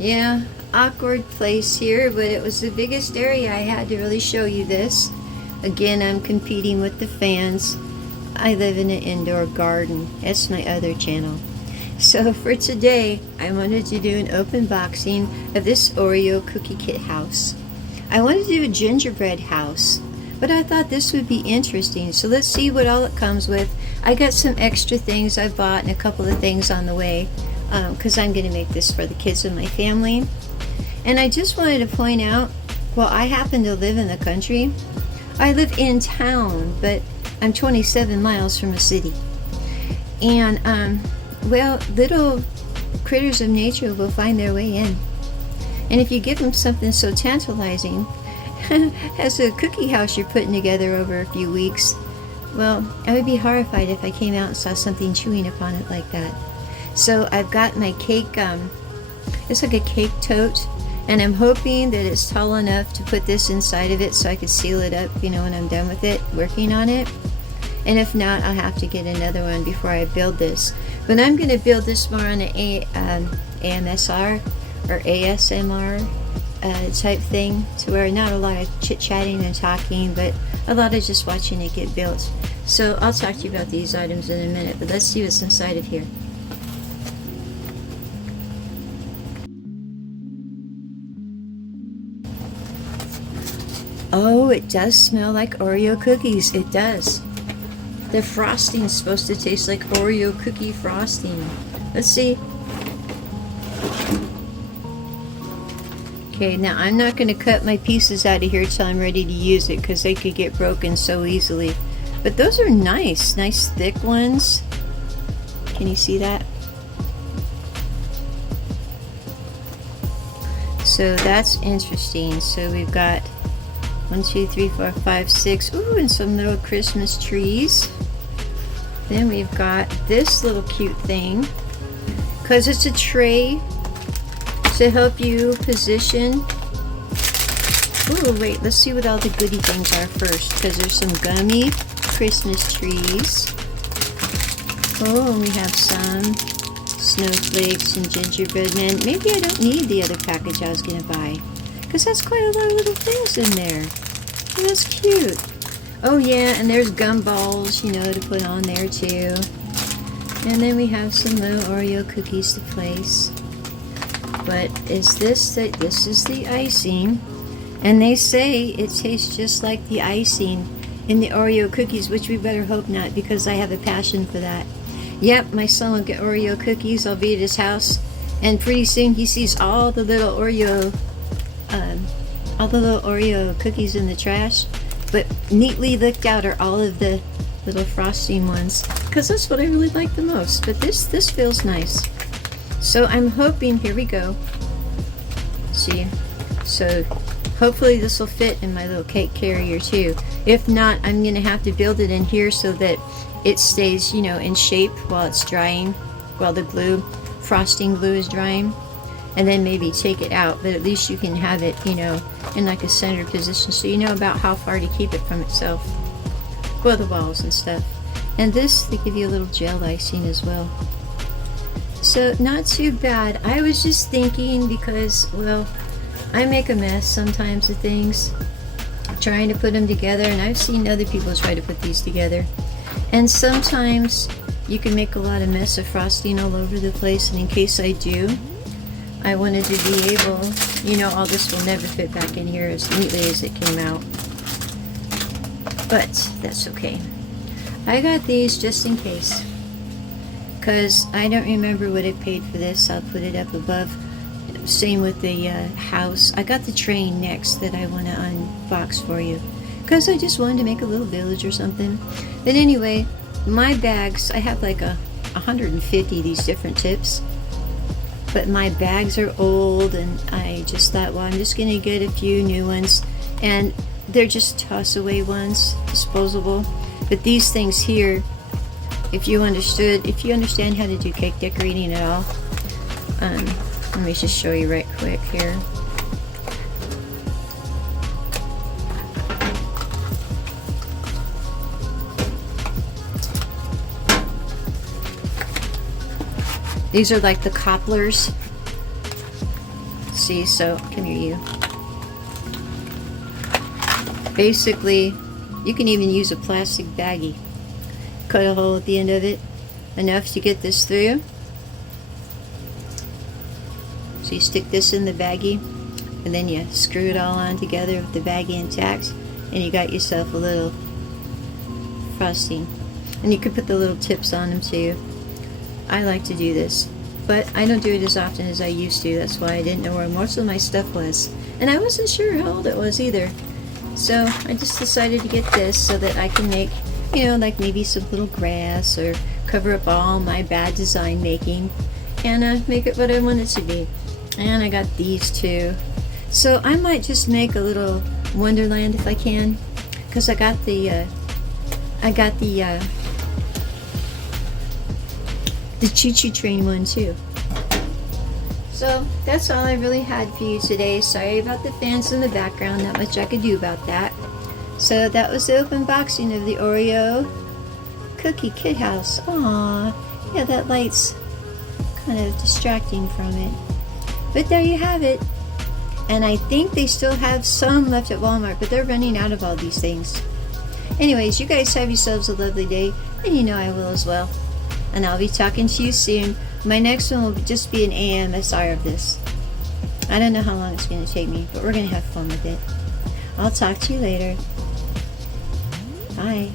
Yeah, awkward place here, but it was the biggest area. I had to really show you this. Again, I'm competing with the fans. I live in an indoor garden. That's my other channel. So for today, I wanted to do an open boxing of this Oreo cookie kit house. I wanted to do a gingerbread house, but I thought this would be interesting. So let's see what all it comes with. I got some extra things I bought and a couple of things on the way because I'm going to make this for the kids of my family. And I just wanted to point out, well, I happen to live in the country. I live in town, but I'm 27 miles from a city. And, well, little critters of nature will find their way in. And if you give them something so tantalizing as a cookie house you're putting together over a few weeks, well, I would be horrified if I came out and saw something chewing upon it like that. So I've got my cake, it's like a cake tote, and I'm hoping that it's tall enough to put this inside of it so I could seal it up, you know, when I'm done with it, working on it. And if not, I'll have to get another one before I build this. But I'm going to build this more on an AMSR or ASMR type thing, to where not a lot of chit-chatting and talking, but a lot of just watching it get built. So I'll talk to you about these items in a minute, but let's see what's inside of here. Oh, it does smell like Oreo cookies. It does. The frosting is supposed to taste like Oreo cookie frosting. Let's see. Okay, now I'm not going to cut my pieces out of here till I'm ready to use it because they could get broken so easily. But those are nice thick ones. Can you see that? So that's interesting. So we've got 1, 2, 3, 4, 5, 6. Ooh, and some little Christmas trees. Then we've got this little cute thing, because it's a tray to help you position. Ooh, wait, let's see what all the goodie things are first, because there's some gummy Christmas trees. Oh, and we have some snowflakes and gingerbread men. Maybe I don't need the other package I was going to buy, because that's quite a lot of little things in there. Oh, that's cute. Oh yeah, and there's gumballs, you know, to put on there too. And then we have some little Oreo cookies to place. But this is the icing, and they say it tastes just like the icing in the Oreo cookies, which we better hope not, because I have a passion for that. Yep, my son will get Oreo cookies. I'll be at his house, and pretty soon he sees all the little Oreo cookies in the trash, but neatly licked out are all of the little frosting ones, because that's what I really like the most. But this feels nice. So I'm hoping, here we go. See, so hopefully this will fit in my little cake carrier too. If not, I'm gonna have to build it in here so that it stays, you know, in shape while it's drying, while the frosting glue is drying, and then maybe take it out. But at least you can have it, you know, in like a center position, so you know about how far to keep it from itself, well, the walls and stuff. And this, they give you a little gel icing as well. So not too bad. I was just thinking, because, well, I make a mess sometimes of things trying to put them together, and I've seen other people try to put these together, and sometimes you can make a lot of mess of frosting all over the place. And in case I do, I wanted to be able, you know, all this will never fit back in here as neatly as it came out, but that's okay. I got these just in case, because I don't remember what I paid for this. I'll put it up above. Same with the house. I got the train next that I want to unbox for you, because I just wanted to make a little village or something. But anyway, my bags, I have like 150 of these different tips, but my bags are old, and I just thought, well, I'm just going to get a few new ones, and they're just toss away ones, disposable. But these things here, if you understand how to do cake decorating at all, let me just show you right quick here. These are like the copplers. See, so come here, you. Basically, you can even use a plastic baggie. Cut a hole at the end of it, enough to get this through. So you stick this in the baggie, and then you screw it all on together with the baggie intact, and you got yourself a little frosting. And you could put the little tips on them too. I like to do this, but I don't do it as often as I used to. That's why I didn't know where most of my stuff was. And I wasn't sure how old it was either. So I just decided to get this so that I can make, you know, like maybe some little grass or cover up all my bad design making and make it what I want it to be. And I got these two. So I might just make a little wonderland if I can, because I got the choo-choo train one too. So that's all I really had for you today. Sorry about the fans in the background, not much I could do about that. So that was the open boxing of the Oreo Cookie Kit House. Aww, yeah, that light's kind of distracting from it. But there you have it. And I think they still have some left at Walmart, but they're running out of all these things. Anyways, you guys have yourselves a lovely day, and you know I will as well. And I'll be talking to you soon. My next one will just be an AMSR of this. I don't know how long it's going to take me, but we're going to have fun with it. I'll talk to you later. Bye.